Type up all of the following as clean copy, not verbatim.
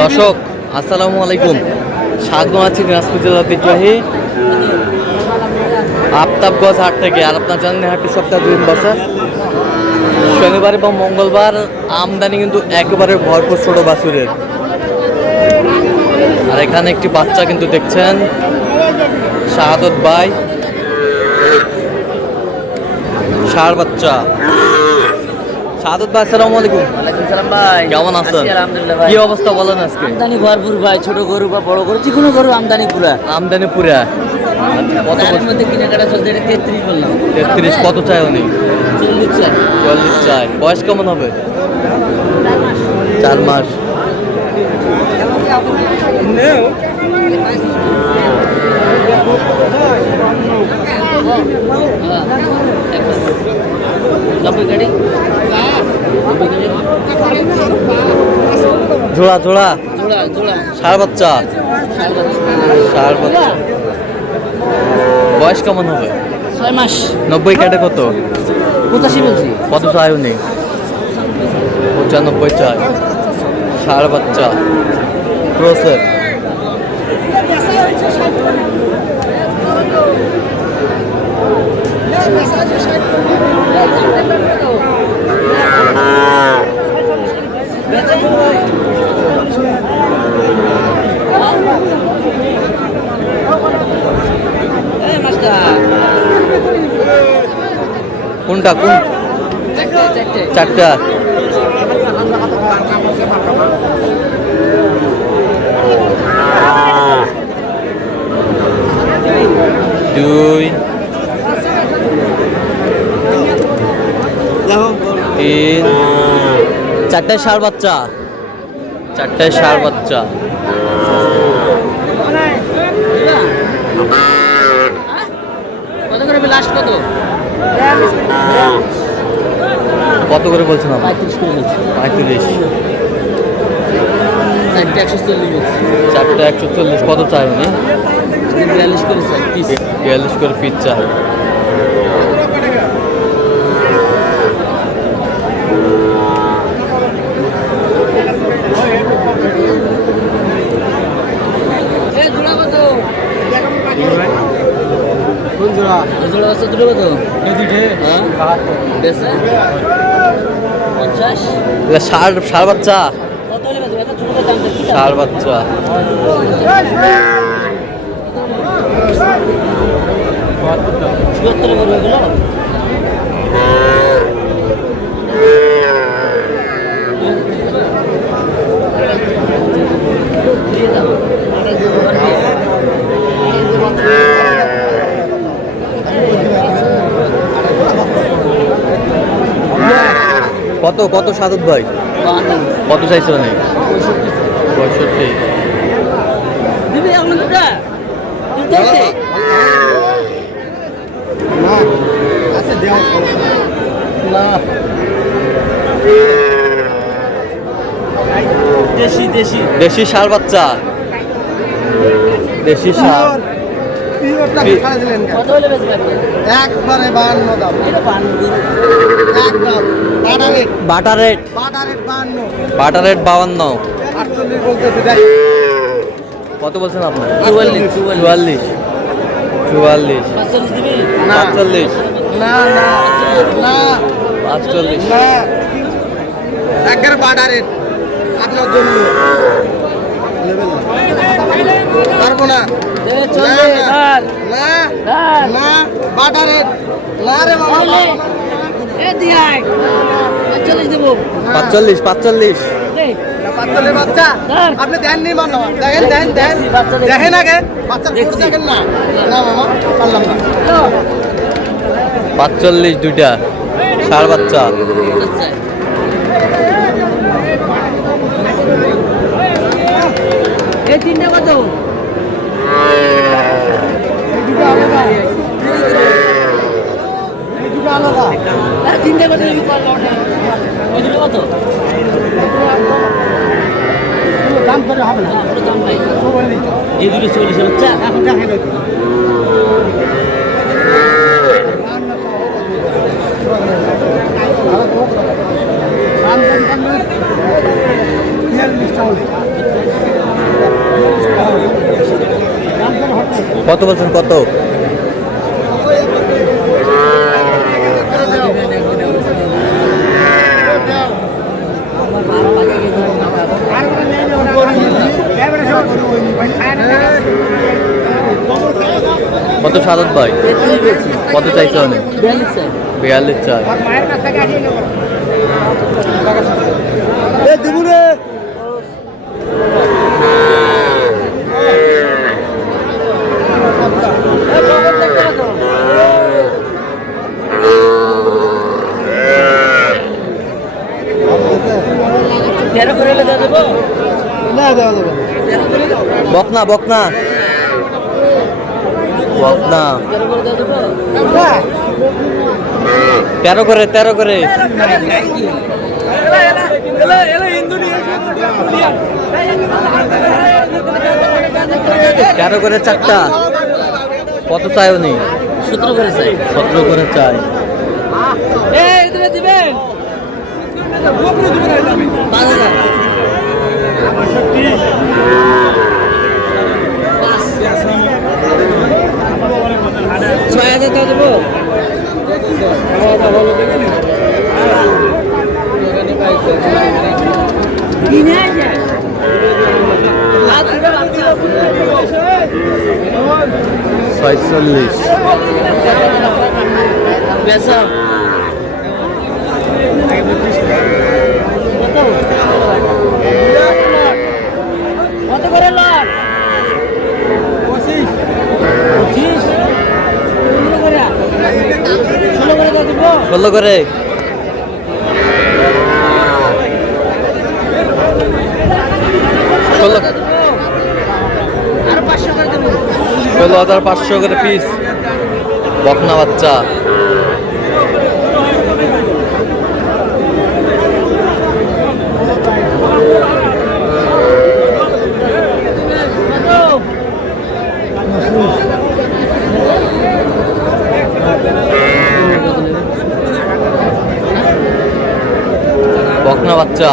দর্শক আসসালামু আলাইকুম, স্বাগত আছি দিনাজপুর জেলার ঐতিহ্যবাহী আফতাবগঞ্জ হাট থেকে। আর আপনার জানেন হাটটি সপ্তাহে 2 দিন বসে, শনিবার এবং মঙ্গলবার। আমদানি কিন্তু একেবারে ভরপুর ছোট বাছুরের। আর এখানে একটি বাচ্চা কিন্তু দেখছেন, শাহাদত ভাই, ষাঁড় বাচ্চা। শাহাদত ভাই আসসালামু আলাইকুম। ওয়ালাইকুম সালাম ভাই, কেমন আছেন? আলহামদুলিল্লাহ ভাই। কি অবস্থা বলেন আজকে? আমদানি ভরপুর ভাই, ছোট গরু বা বড় গরু যে কোনো গরু আমদানি পুরা। আমদানি পুরা। কত এর মধ্যে কেনাকাটা চলছে, এটা 33 বললাম। 33 কত চাই উনি? 40 চাই। 40 চাই। বয়স কেমন হবে? 4 মাস। জোড়া জোড়া জোড়া জোড়া ষাঁড় বাচ্চা। ষাঁড় বাচ্চা। বয়স কেমন হবে? 6 মাস। 90 কাটে কত? 85 বলছি। কত চাই উনি? 95 চাই। ষাঁড় বাচ্চা ক্রসের। কোনটা কোন? চারটা। দুই, তিন, চারটায় ষাঁড় বাচ্চা। চারটায় ষাঁড় বাচ্চা। কত করে লাস্ট কত? কত করে বলছেন আপনি? 35 করে বলছি। 35। চারটে 140 বলছি। চারটা 140। কত চাই উনি? 42 করে চাই পিস। 42 করে পিস চাই। জোড়া কত? কোন জোড়া? জোড়া আছে দুটো কত? দুইটে। হ্যাঁ 72। বেশে 50। এটা ষাঁড় বাচ্চা। কত হলে বেচবে? এত ছোট দাম দেখি। ষাঁড় বাচ্চা। সত্তর করবে এগুলো? দিয়ে দাও। কত কত সাদত ভাই? কত চাইছে উনি? 65। দিবি এখন দুটা? দুটাতে? না আছে দেও না। দেশি দেশি দেশি ষাঁড় বাচ্চা। দেশি ষাঁড়। পিওরটা ছাড়া দিলেন কেন? কত হলে বেচবে? একবারে 52 দাম। এটা পান দিন। একদম বাটা রেট। 52। বাটা রেট 52। 48 বলতেছে দেখ। কত বলছেন আপনার? 44। 44। 44। 45 দিবি? না। 45। না না না 45। না একবারে বাটা রেট আপনার জন্য নেবেন না। পারবো না। দে চলে না, ধর। না ধর। না বাটা রেট না রে বাবা। চলে। এ দিয়াই 45 দেব। 45। 45। দে। বাচ্চালে বাচ্চা ধর। আপনি দেননি মানো দেখেন দেখেন দেখেন বাচ্চা দেখছি। দেখেন আগে বাচ্চার ফটো দেখছি। দেখেন না না মামা পারলাম না 45 দুইটা ষাঁড় বাচ্চা। আচ্ছা। এই তিনটা কত? এই দুটো আলাদা আরে তিনটা কত দিবি কল লটে? ওই দুটো কত? দাম করে হবে না না, ওটা দাম নাই। 44 এই দুটো 40 হচ্ছে। এখন দেখেন ওই তো। দাম কম কম 42 টাকা কত বলছেন কত? কত সাদত ভাই? কত চাইছে অনেক? 42 চাই। বকনা বকনা বকনা 13 করে 13 করে 13 করে চারটা। কত চাই উনি? 17 করে চাই। 17 করে চাই। দিবেন 5000 6000 টাকা দেবো। ছয়চল্লিশ। বেচা কত করে লট? 25 16 করে দেবো। 16 করে। আর 500 করে দেবো। 16,500 করে পিস বকনা বাচ্চা। বকনা বাচ্চা।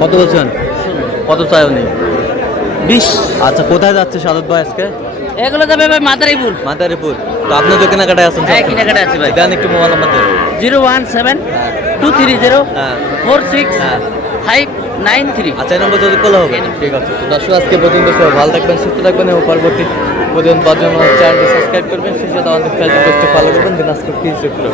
কত বলছেন? কত চাই উনি? 20। আচ্ছা, কোথায় যাচ্ছে সাদত ভাই আজকে? এগুলো যাবে ভাই মাদারীপুর। মাদারীপুর। তো আপনি তো কেনাকাটায় আছেন? হ্যাঁ, কেনাকাটা আছে ভাই। দেন একটু মোবাইল নাম্বার দেন। 017 হ্যাঁ 230 হ্যাঁ 593। আচ্ছা, এই নম্বর যদি খোলা হবে। ঠিক আছে। তো দর্শক, আজকে পর্যন্ত সবাই ভালো থাকবেন, সুস্থ থাকবেন এবং পরবর্তী পর্যন্ত জন্য চ্যানেলটি সাবস্ক্রাইব করবেন, সেই সাথে আমাদের ফেসবুক পেজটি ফলো করবেন। দিনাজপুর কৃষি চিত্র।